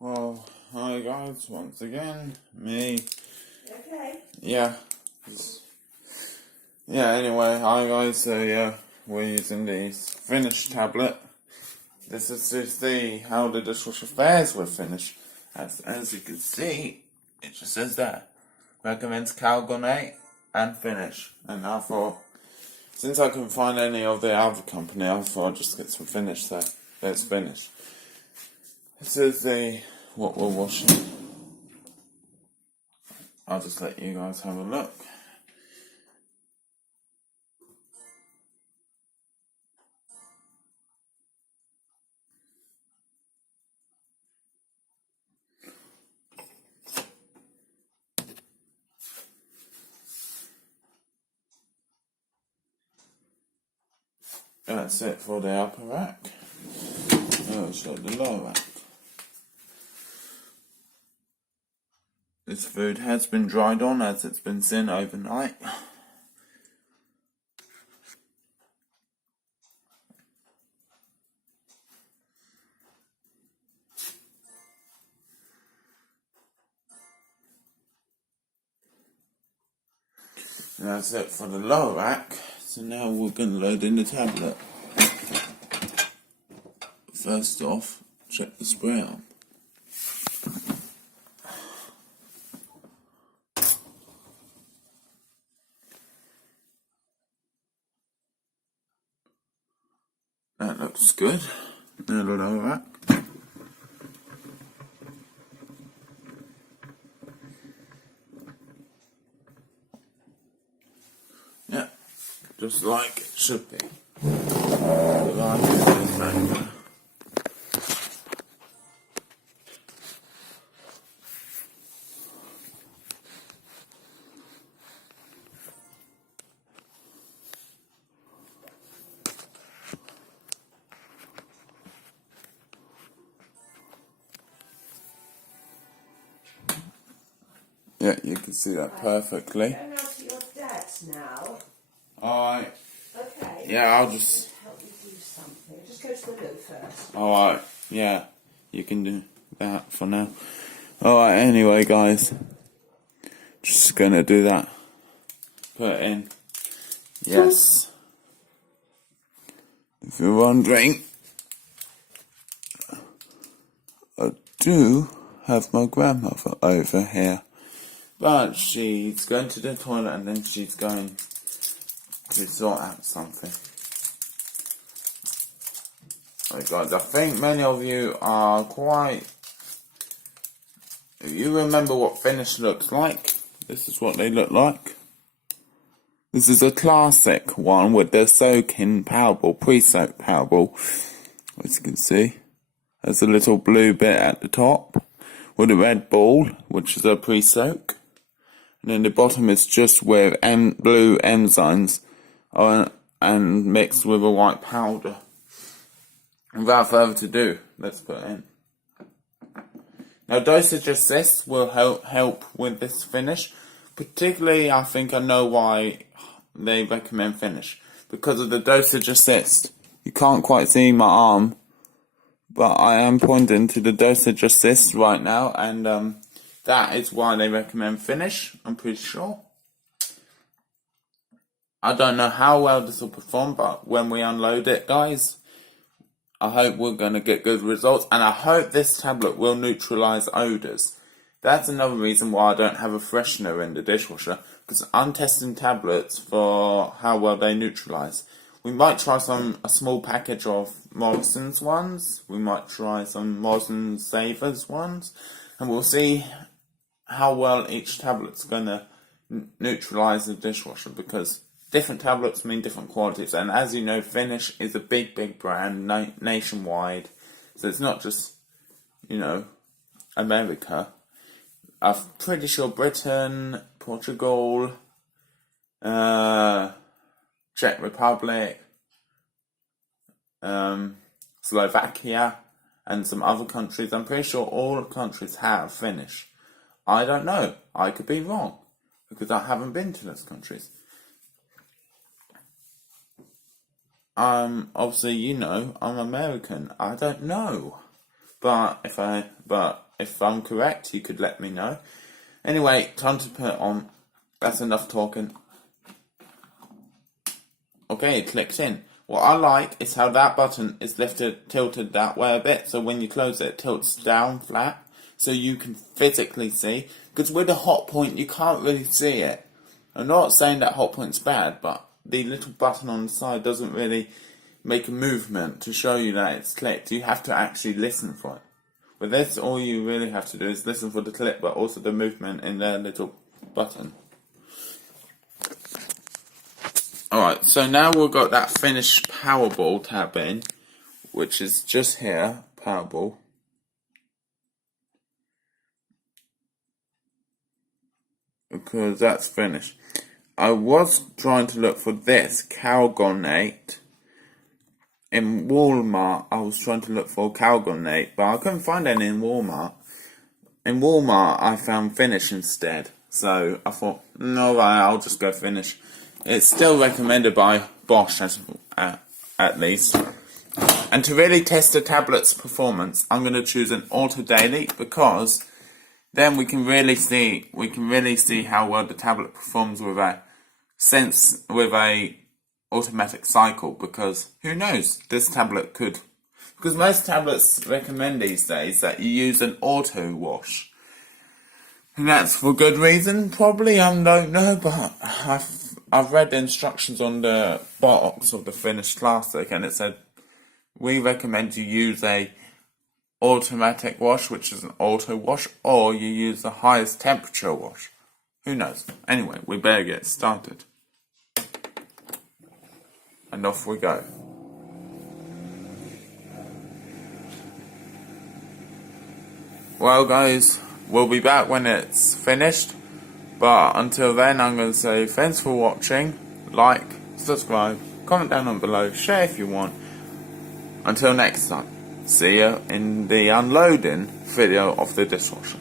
Well, hi guys, once again, me. Okay. Yeah. Anyway, hi guys, so yeah, we're using the Finish tablet. This is to see how the dishwasher fares with Finish. As you can see, it just says that. Recommends Calgonate and Finish. And I thought, since I couldn't find any of the other company, I thought I'd just get some Finish, so let's finish. This is what we're washing. I'll just let you guys have a look. That's it for the upper rack. Now let's show the lower rack. This food has been dried on as it's been sitting overnight. And that's it for the lower rack. So now we're going to load in the tablet. First off, check the spray arm. That looks good. Now the lower rack. Yeah, just like it should be. Yeah, you can see that perfectly. Go now to your dad's now. Alright. Okay. Yeah, I'll just help you do something. Just go to the loo first. Alright, yeah, you can do that for now. Alright, anyway guys, just gonna do that. Put it in. Yes. If you're wondering, I do have my grandmother over here. But she's going to the toilet and then she's going to sort out something. Right guys, I think many of you are quite... If you remember what Finish looks like, this is what they look like. This is a classic one with the soak-in power ball, pre-soak power ball. As you can see, there's a little blue bit at the top with a red ball, which is a pre-soak. And then the bottom is just with blue enzymes and mixed with a white powder. Without further ado, let's put it in. Now dosage assist will help with this Finish. Particularly, I think I know why they recommend Finish. Because of the dosage assist. You can't quite see my arm, but I am pointing to the dosage assist right now, and that is why they recommend Finish, I'm pretty sure. I don't know how well this will perform, but when we unload it, guys, I hope we're going to get good results, and I hope this tablet will neutralise odours. That's another reason why I don't have a freshener in the dishwasher, because I'm testing tablets for how well they neutralise. We might try a small package of Morrison's ones, we might try some Morrison's Savers ones, and we'll see how well each tablet's going to neutralise the dishwasher, because different tablets mean different qualities, and as you know, Finish is a big brand nationwide, so it's not just, America. I'm pretty sure Britain, Portugal, Czech Republic, Slovakia, and some other countries. I'm pretty sure all countries have Finish. I don't know. I could be wrong, because I haven't been to those countries. Obviously, I'm American. I don't know. But if I'm correct, you could let me know. Anyway, time to put it on. That's enough talking. Okay, it clicks in. What I like is how that button is tilted that way a bit, so when you close it, it tilts down flat, so you can physically see. Because with a hot point, you can't really see it. I'm not saying that hot point's bad, but the little button on the side doesn't really make a movement to show you that it's clicked. You have to actually listen for it. With this, all you really have to do is listen for the click, but also the movement in the little button. Alright, so now we've got that finished Powerball tab in, which is just here, Powerball. Because that's finished. I was trying to look for this, Calgonate. In Walmart, I was trying to look for Calgonate, but I couldn't find any in Walmart. In Walmart, I found Finish instead. So I thought, no, I'll just go Finish. It's still recommended by Bosch, at least. And to really test the tablet's performance, I'm going to choose an Auto Daily, because then we can really see how well the tablet performs with a automatic cycle, because who knows, this tablet could, because most tablets recommend these days that you use an auto wash, and that's for good reason, probably. I don't know, but I've read the instructions on the box of the finished classic, and it said we recommend you use a automatic wash, which is an auto wash, or you use the highest temperature wash. Who knows? Anyway, we better get started. And off we go. Well guys, we'll be back when it's finished, but until then I'm going to say thanks for watching, like, subscribe, comment down below, share if you want. Until next time, see you in the unloading video of the dishwasher.